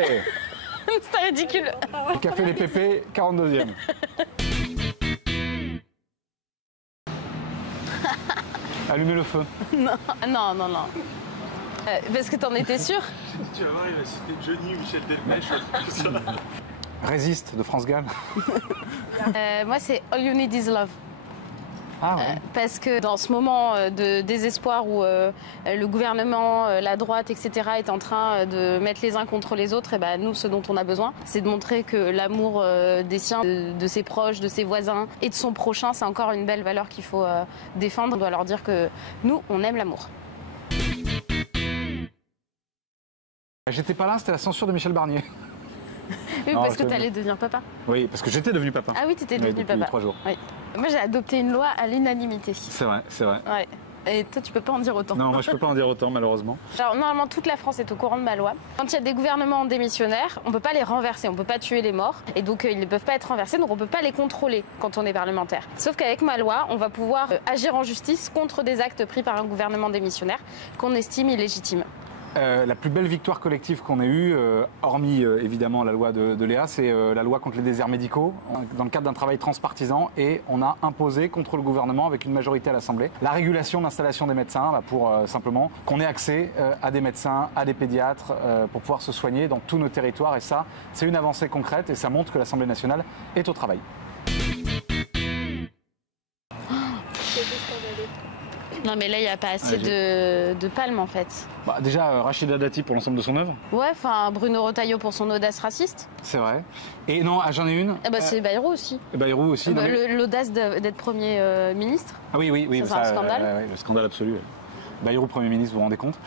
Ouais. C'était ridicule. Café des Pépés, 42e. Allumez le feu. Non. Parce que t'en étais sûr? Tu vas voir, il va citer Johnny, Michel Delpech, tout ça. Résiste de France Gall. Moi, c'est All You Need Is Love. Ah ouais. Parce que dans ce moment de désespoir où le gouvernement, la droite, etc. est en train de mettre les uns contre les autres, et ben nous, ce dont on a besoin, c'est de montrer que l'amour des siens, de ses proches, de ses voisins et de son prochain, c'est encore une belle valeur qu'il faut défendre. On doit leur dire que nous, on aime l'amour. J'étais pas là, c'était la censure de Michel Barnier. Oui, Non, parce que tu allais devenir papa. Oui, parce que j'étais devenu papa. Ah oui, tu étais devenu depuis papa. 3 jours. Oui. Moi, j'ai adopté une loi à l'unanimité. C'est vrai, c'est vrai. Ouais. Et toi, tu peux pas en dire autant. Non, moi je peux pas en dire autant, malheureusement. Alors, normalement, toute la France est au courant de ma loi. Quand il y a des gouvernements démissionnaires, on peut pas les renverser, on peut pas tuer les morts. Et donc, ils ne peuvent pas être renversés, donc on peut pas les contrôler quand on est parlementaire. Sauf qu'avec ma loi, on va pouvoir agir en justice contre des actes pris par un gouvernement démissionnaire qu'on estime illégitimes. La plus belle victoire collective qu'on ait eue, hormis évidemment la loi de Léa, c'est la loi contre les déserts médicaux, dans le cadre d'un travail transpartisan, et on a imposé contre le gouvernement, avec une majorité à l'Assemblée, la régulation d'installation des médecins, pour simplement qu'on ait accès à des médecins, à des pédiatres, pour pouvoir se soigner dans tous nos territoires. Et ça, c'est une avancée concrète et ça montre que l'Assemblée nationale est au travail. Non, mais là, il n'y a pas assez de palmes, en fait. Bah, déjà, Rachida Dati pour l'ensemble de son œuvre. Ouais, enfin, Bruno Retailleau pour son audace raciste. C'est vrai. Et non, j'en ai une. Ah bah, c'est Bayrou aussi. Bayrou aussi. Bah, l'audace d'être Premier ministre. Ah oui, Ça, c'est un scandale. Le scandale absolu. Bayrou, Premier ministre, vous vous rendez compte?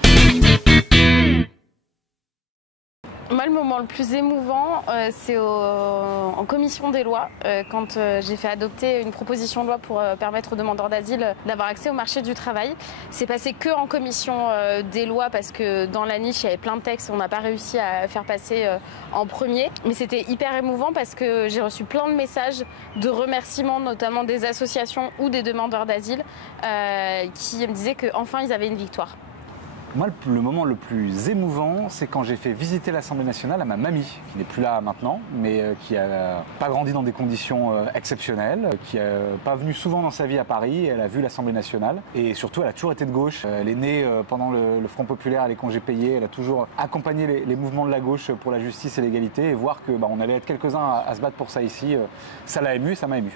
Moi, le moment le plus émouvant, c'est en commission des lois, quand j'ai fait adopter une proposition de loi pour permettre aux demandeurs d'asile d'avoir accès au marché du travail. C'est passé que en commission des lois parce que dans la niche, il y avait plein de textes, on n'a pas réussi à faire passer en premier. Mais c'était hyper émouvant parce que j'ai reçu plein de messages de remerciements, notamment des associations ou des demandeurs d'asile, qui me disaient qu'enfin, ils avaient une victoire. Moi, le moment le plus émouvant, c'est quand j'ai fait visiter l'Assemblée nationale à ma mamie, qui n'est plus là maintenant, mais qui n'a pas grandi dans des conditions exceptionnelles, qui n'est pas venue souvent dans sa vie à Paris. Elle a vu l'Assemblée nationale et surtout, elle a toujours été de gauche. Elle est née pendant le Front populaire, les congés payés. Elle a toujours accompagné les mouvements de la gauche pour la justice et l'égalité. Et voir que on allait être quelques-uns à se battre pour ça ici, ça l'a ému, ça m'a ému.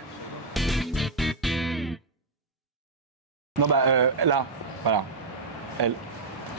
Non, là, voilà, elle.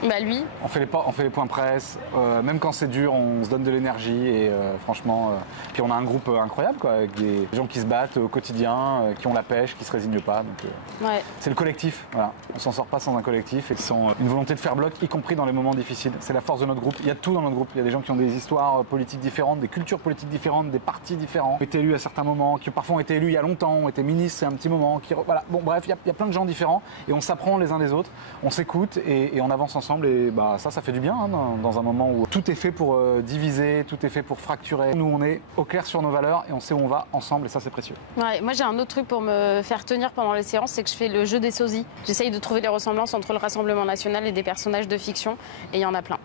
Bah lui. On fait les points presse, même quand c'est dur, on se donne de l'énergie et franchement, puis on a un groupe incroyable quoi, avec des gens qui se battent au quotidien, qui ont la pêche, qui se résignent pas. Donc, ouais. C'est le collectif, voilà. On s'en sort pas sans un collectif et qui sont une volonté de faire bloc, y compris dans les moments difficiles. C'est la force de notre groupe. Il y a tout dans notre groupe. Il y a des gens qui ont des histoires politiques différentes, des cultures politiques différentes, des partis différents, qui ont été élus à certains moments, qui parfois ont été élus il y a longtemps, ont été ministres il y a un petit moment. Voilà. Bon, bref, il y a plein de gens différents et on s'apprend les uns des autres, on s'écoute et on avance ensemble et ça fait du bien hein, dans un moment où tout est fait pour diviser, tout est fait pour fracturer. Nous, on est au clair sur nos valeurs et on sait où on va ensemble et ça, c'est précieux. Ouais, moi, j'ai un autre truc pour me faire tenir pendant les séances, c'est que je fais le jeu des sosies. J'essaye de trouver les ressemblances entre le Rassemblement national et des personnages de fiction et il y en a plein.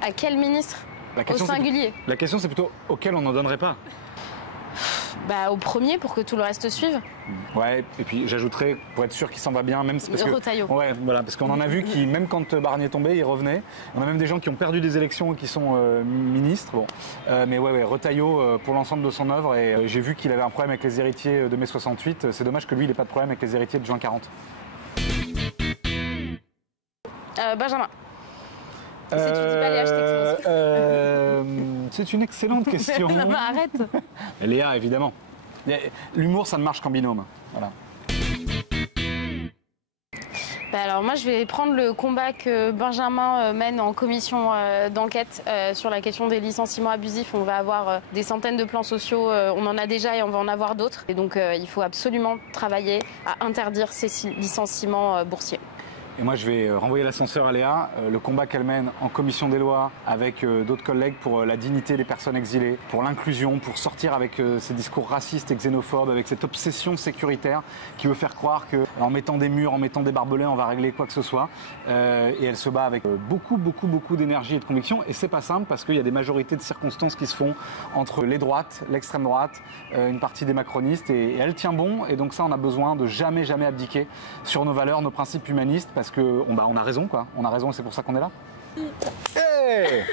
À quel ministre? Au singulier. La question, c'est plutôt auquel on n'en donnerait pas. Au premier pour que tout le reste suive. Ouais, et puis j'ajouterais, pour être sûr qu'il s'en va bien, même parce que... Retailleau. Ouais, voilà, parce qu'on en a vu qui, même quand Barnier tombait, il revenait. On a même des gens qui ont perdu des élections et qui sont ministres. Bon. Mais ouais, Retailleau pour l'ensemble de son œuvre. Et j'ai vu qu'il avait un problème avec les héritiers de mai 68. C'est dommage que lui, il n'ait pas de problème avec les héritiers de juin 40. Benjamin. Si tu dis pas Léa, je t'excuse. C'est une excellente question. Non, arrête. Léa, évidemment. L'humour, ça ne marche qu'en binôme. Voilà. Alors moi, je vais prendre le combat que Benjamin mène en commission d'enquête sur la question des licenciements abusifs. On va avoir des centaines de plans sociaux, on en a déjà et on va en avoir d'autres. Et donc il faut absolument travailler à interdire ces licenciements boursiers. Et moi, je vais renvoyer l'ascenseur à Léa. Le combat qu'elle mène en commission des lois avec d'autres collègues pour la dignité des personnes exilées, pour l'inclusion, pour sortir avec ces discours racistes et xénophobes, avec cette obsession sécuritaire qui veut faire croire qu'en mettant des murs, en mettant des barbelés, on va régler quoi que ce soit. Et elle se bat avec beaucoup d'énergie et de conviction. Et c'est pas simple parce qu'il y a des majorités de circonstances qui se font entre les droites, l'extrême droite, une partie des macronistes. Et elle tient bon. Et donc ça, on a besoin de jamais abdiquer sur nos valeurs, nos principes humanistes parce qu'on a raison, quoi. On a raison et c'est pour ça qu'on est là. Hey